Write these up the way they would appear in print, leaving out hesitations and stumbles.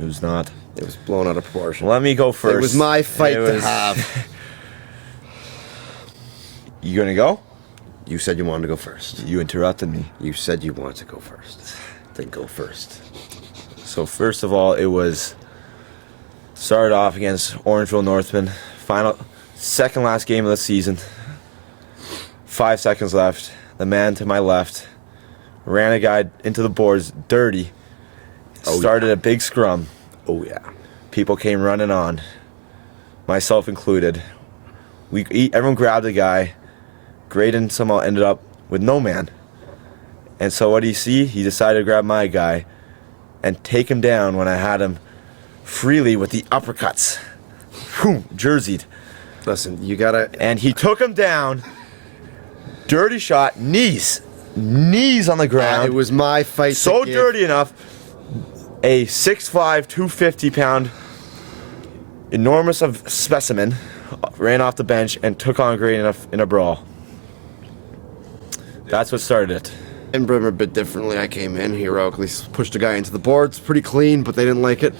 It was not. It was blown out of proportion. Let me go first. It was my fight to have. You gonna go? You said you wanted to go first. You interrupted me. You said you wanted to go first. Then go first. So first of all, it was started off against Orangeville Northman. Second last game of the season. 5 seconds left. The man to my left ran a guy into the boards dirty. Started a big scrum. Oh yeah. People came running on, myself included. Everyone grabbed the guy. Graydon somehow ended up with no man. And so what do you see? He decided to grab my guy and take him down when I had him freely with the uppercuts. Boom, jerseyed. Listen, you gotta... And he took him down. Dirty shot, knees. Knees on the ground. It was my fight so to give. dirty enough. A 6'5", 250-pound enormous of specimen ran off the bench and took on Graydon in a brawl. That's what started it. In Brimmer a bit differently. I came in, heroically pushed a guy into the boards. Pretty clean, but they didn't like it.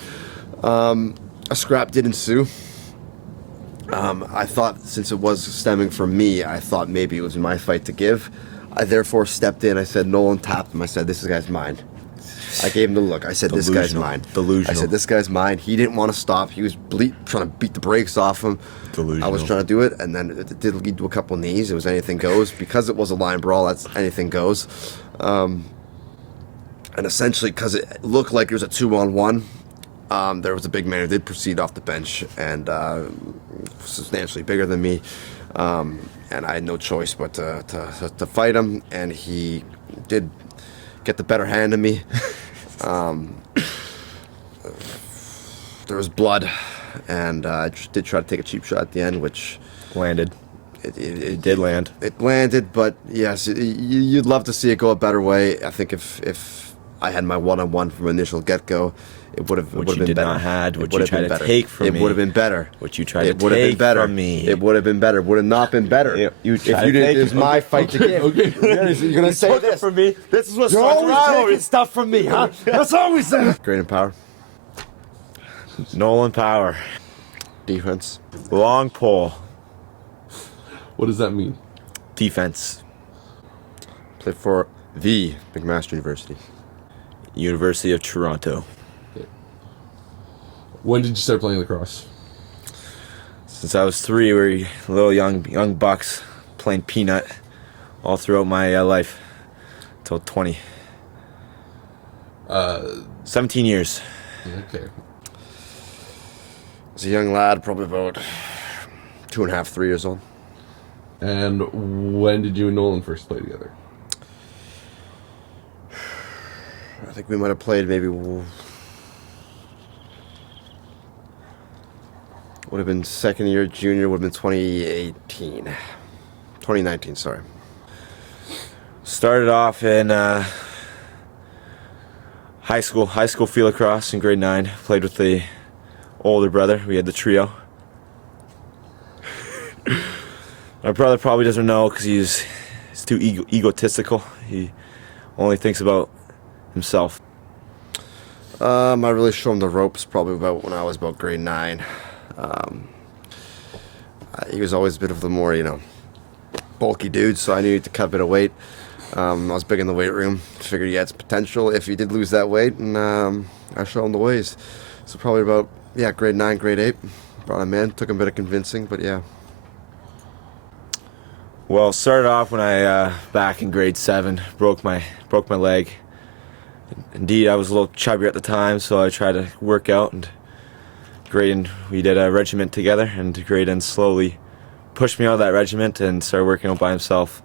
A scrap did ensue. I thought, since it was stemming from me, I thought maybe it was my fight to give. I therefore stepped in. I said, Nolan tapped him. I said, this guy's mine. I gave him the look. I said, this guy's mine. Delusional. I said, this guy's mine. He didn't want to stop. He was trying to beat the brakes off him. Delusional. I was trying to do it, and then it did lead to a couple knees. It was anything goes. Because it was a line brawl, that's anything goes. And essentially, because it looked like it was a 2-on-1, there was a big man who did proceed off the bench and substantially bigger than me. And I had no choice but to fight him, and he did get the better hand of me. There was blood, and I did try to take a cheap shot at the end, which landed. It did land. It landed, but yes, you'd love to see it go a better way. I think if I had my one-on-one from initial get-go, it would have been better. What you did not had, what you tried to take from me. It would have been better. What you tried to take from me. It would have been better. It would have not been better. If you didn't, it was my fight to give. Okay. You're going to say this from me. This is what's You're always taking stuff from me, huh? That's always that. Graydon Power. Nolan Power. Defense. Long pole. What does that mean? Defense. Played for the McMaster University. University of Toronto. When did you start playing lacrosse? Since I was 3, we were little young bucks playing peanut all throughout my life until 20. 17 years. Okay. As a young lad, probably about 2.5, 3 years old. And when did you and Nolan first play together? I think we might have played maybe... Would have been second year, junior, would have been 2019, sorry. Started off in high school field lacrosse in grade 9. Played with the older brother. We had the trio. My brother probably doesn't know because he's too egotistical. He only thinks about himself. I really showed him the ropes probably about when I was about grade 9. He was always a bit of the more, bulky dude, so I needed to cut a bit of weight. I was big in the weight room. Figured he had some potential if he did lose that weight, and I showed him the ways. So probably about, grade 9, grade 8. Brought him in, took him a bit of convincing, but yeah. Well, started off when I back in grade 7, broke my leg. Indeed, I was a little chubby at the time, so I tried to work out, and Graydon, we did a regiment together, and Graydon slowly pushed me out of that regiment and started working out by himself.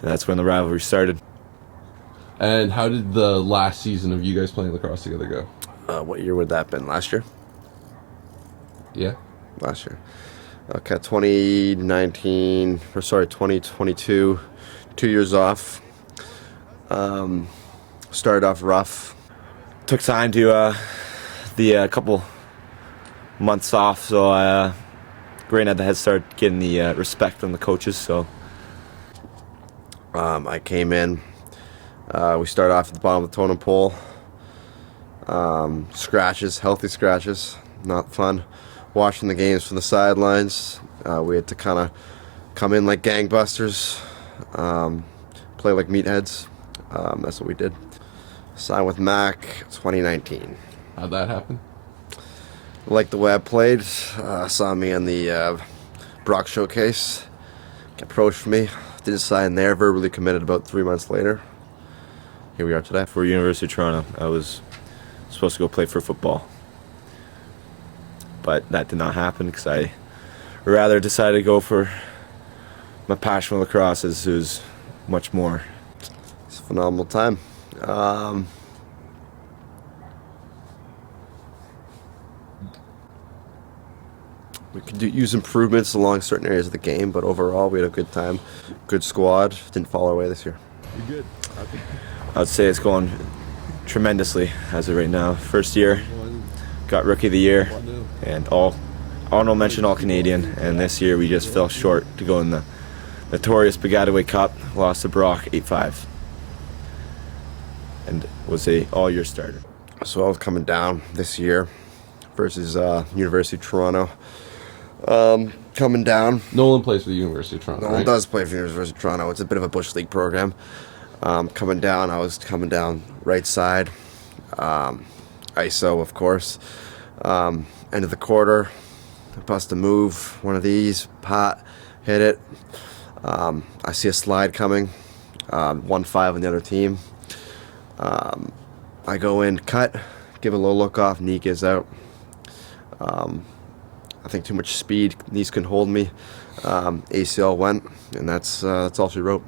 And that's when the rivalry started. And how did the last season of you guys playing lacrosse together go? What year would that have been? Last year? Yeah. Last year. Okay, 2022, 2 years off. Started off rough. Took time to the couple months off, so Graydon had to start getting the respect from the coaches. So I came in. We started off at the bottom of the totem pole. Scratches, healthy scratches, not fun. Watching the games from the sidelines, we had to kind of come in like gangbusters, play like meatheads. That's what we did. Signed with MAC 2019. How'd that happen? Liked the way I played. Saw me in the Brock Showcase. Approached me. Didn't sign there. Verbally committed about 3 months later. Here we are today. For University of Toronto, I was supposed to go play for football, but that did not happen because I rather decided to go for my passion for lacrosse, is who's much more. It's a phenomenal time. We could use improvements along certain areas of the game, but overall we had a good time. Good squad. Didn't fall our way this year. You're good. I would say it's going tremendously as of right now. First year, got Rookie of the Year, and all honorable mention All Canadian. And this year we just fell short to go in the notorious Piscataway Cup. Lost to Brock 8-5, and was a all-year starter. So I was coming down this year versus University of Toronto. Coming down. Nolan plays for the University of Toronto. Nolan right? does play for University of Toronto. It's a bit of a Bush League program. Coming down, I was coming down right side. ISO, of course. End of the quarter, bust a move. One of these, pot, hit it. I see a slide coming. 1-5 on the other team. I go in, cut, give a low look off, knee gives out. I think too much speed, knees couldn't hold me. ACL went, and that's all she wrote.